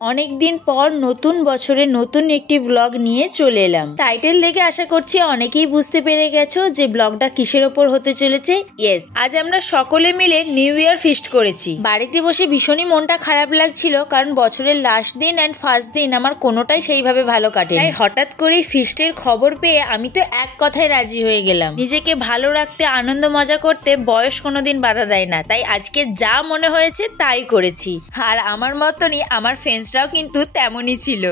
অনেকদিন পর নতুন বছরে নতুন একটি ব্লগ নিয়ে চলে এলাম। টাইটেল দেখে আশা করছি অনেকেই বুঝতে পেরে গেছো যে ব্লগটা কিসের ওপর হতে চলেছে। ইয়েস, আজ আমরা সকলে মিলে নিউ ইয়ার ফিস্ট করেছি। বাড়িতে বসে ভীষণই মনটা খারাপ লাগছিল, কারণ বছরের লাস্ট দিন অ্যান্ড ফার্স্ট দিন আমার কোনোটাই সেইভাবে ভালো কাটে। তাই হঠাৎ করেই ফিস্টের খবর পেয়ে আমি তো এক কথায় রাজি হয়ে গেলাম। নিজেকে ভালো রাখতে, আনন্দ মজা করতে বয়স কোনোদিন বাধা দেয় না, তাই আজকে যা মনে হয়েছে তাই করেছি। আর আমার মতনই আমার ফ্রেন্ডসরাও কিন্তু তেমনই ছিল।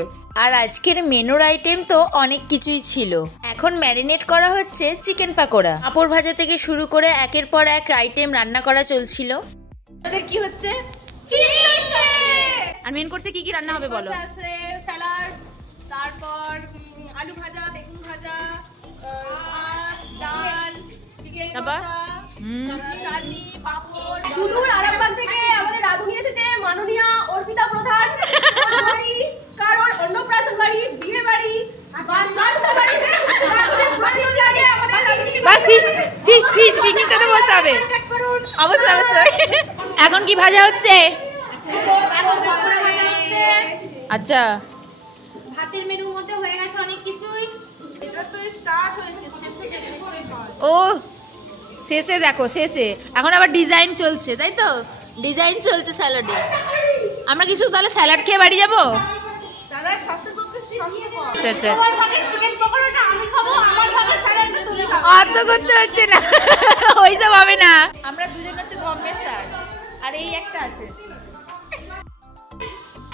আর আজকের মেনুর আইটেম তো অনেক কিছুই ছিল। এখন ম্যারিনেট করা হচ্ছে চিকেন পাকোড়া। পাঁপড় ভাজা থেকে শুরু করে একের পর এক আইটেম রান্না করা চলছিল। আমাদের কি হচ্ছে? আর মেন কোর্সে কি কি রান্না হবে বলো? আছে স্যালাড, তারপর আলু ভাজা, বেগুন ভাজা, ভাত, ডাল, চিকেন কষা, চাটনি, পাপড়। শুধু আরামবাগ থেকে আমাদের রাধুনি এসেছে, মাননীয়া অর্পিতা প্রধান। কারণ অন্নপ্রাশন বাড়ি, বিয়ে বাড়ি বা শ্রাদ্ধ বাড়িতে প্রতিদিন লাগে আমাদের রাধুনি। বাস ফিস্ট পিকনিকটাতে বলতে হবে। অবশ্যই অবশ্যই। এখন কি ভাজা হচ্ছে? আচ্ছা, ভাতের মেনুর মধ্যে হয়ে গেছে অনেক কিছুই। এটা তো স্টার্ট হয়েছে, ও শেষে দেখো, শেষে এখন আবার ডিজাইন চলছে, তাই তো? ডিজাইন চলছে স্যালাডে। আমরা কিছু তাহলে স্যালাড খেয়ে বাড়ি যাবো? স্যালাড স্বাস্থ্যের পক্ষে স্বাস্থ্যকর। আচ্ছা আচ্ছা, তোমার ভাগের চিকেন পকোড়াটা আমি খাবো, আমার ভাগের স্যালাডটা তুমি খাবে। অত করতে হচ্ছে না, ওইসব হবে না। আমরা দুজন হচ্ছে বম্বে স্যার, আর এই একটা আছে।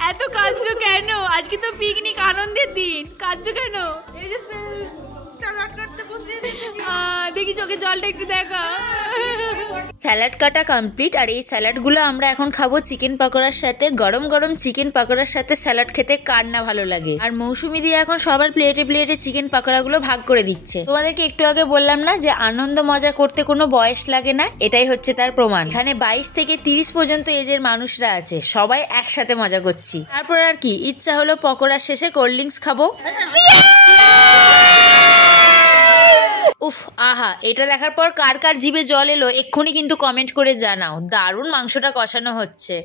এত কাঁদছো কেন? আজকে তো পিকনিক, আনন্দের দিন, কাঁদছো কেন? এই যে স্যালাড কাটতে বসিয়ে দিয়েছি। দেখি চোখে জলটা একটু দেখা। স্যালাড কাটা কমপ্লিট। আর এই স্যালাডগুলো আমরা এখন খাবো চিকেন পাকোড়ার সাথে। গরম গরম চিকেন পাকোড়ার সাথে স্যালাড খেতে কার না ভালো লাগে। আর মৌসুমি দিয়ে এখন সবার প্লেটে প্লেটে চিকেন পাকোড়াগুলো ভাগ করে দিচ্ছে। তোমাদেরকে একটু আগে বললাম না যে আনন্দ মজা করতে কোনো বয়স লাগে না, এটাই হচ্ছে তার প্রমাণ। এখানে 22 থেকে 30 পর্যন্ত এজের মানুষরা আছে, সবাই একসাথে মজা করছি। তারপর আর কি, ইচ্ছা হলো পকোড়ার শেষে কোল্ড ড্রিঙ্কস খাবো। উফ, আহা, এটা দেখার পর কার কার জিভে জল এলো এক্ষুনি কিন্তু কমেন্ট করে জানাও। দারুণ মাংসটা কষানো হচ্ছে।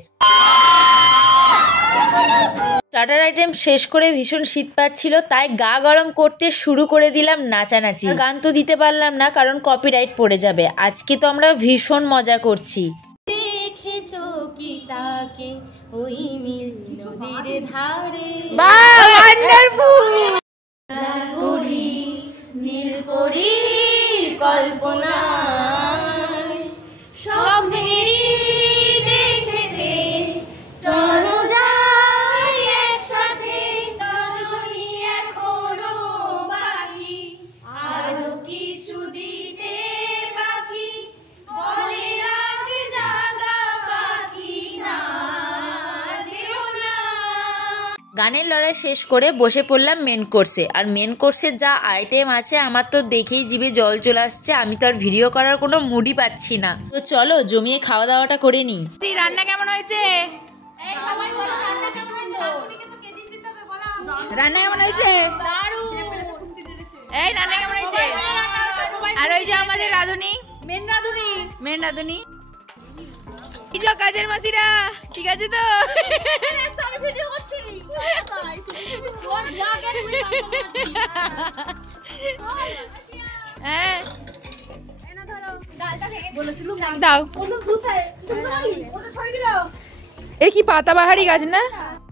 স্টার্টার আইটেম শেষ করে ভীষণ শীত পাচ্ছিল, তাই গা গরম করতে শুরু করে দিলাম নাচানাচি। গান তো দিতে পারলাম না, কারণ কপিরাইট পড়ে যাবে। আজকে তো আমরা ভীষণ মজা করছি। দেখেছো কি তাকে ওই নীল নদীর ধারে, বাহ, ওয়ান্ডারফুল। নীলপরীর কল্পনায় স্বপ্নেরই দেশেতে চলো যাই একসাথে। রজনী এখনো বাকি, আরো কিছু দিতে বাকি, বলে রাখে জাগা পাখি না যেও না। গানের লড়াই শেষ করে বসে পড়লাম মেন কোর্সে। আর মেন কোর্সের যা আইটেম আছে আমার তো দেখেই জিভে জল চলে আসছে। আমি তো আর ভিডিও করার কোনো মুডই পাচ্ছি না। তো চলো জমিয়ে খাওয়া দাওয়াটা করে নিই। রান্না কেমন হয়েছে? এই সবাই বলো রান্না কেমন হয়েছে? রাধুনিকে তো ক্রেডিট দিতে হবে, বলো। রান্না কেমন হয়েছে? দারুণ। এই রান্না কেমন হয়েছে? আর ওই যে আমাদের রাধুনি, মেন রাধুনি। মেন রাধুনি, এই যে কাজের মাসিরা, ঠিক আছে তো? আমি ভিডিও করছি। তোর ব্লগে তুই হ্যাঁ, এনা ধরো ডালটা থেকে বলেছিলুম দাও। কোন দুধে ওটা ছড়িয়ে দিলো। এ কি পাতাবাহারি গাছ না?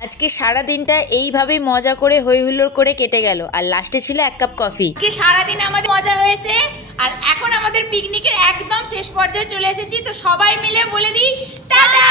আজকে সারা দিনটা এইভাবেই মজা করে হই হুল্লোড় করে কেটে গেল। আর লাস্টে ছিল 1 কাপ কফি। আজকে সারাদিন আমাদের মজা হয়েছে, আর এখন আমাদের পিকনিকের একদম শেষ পর্যায়ে চলে এসেছি। তো সবাই মিলে বলে দিই টাটা।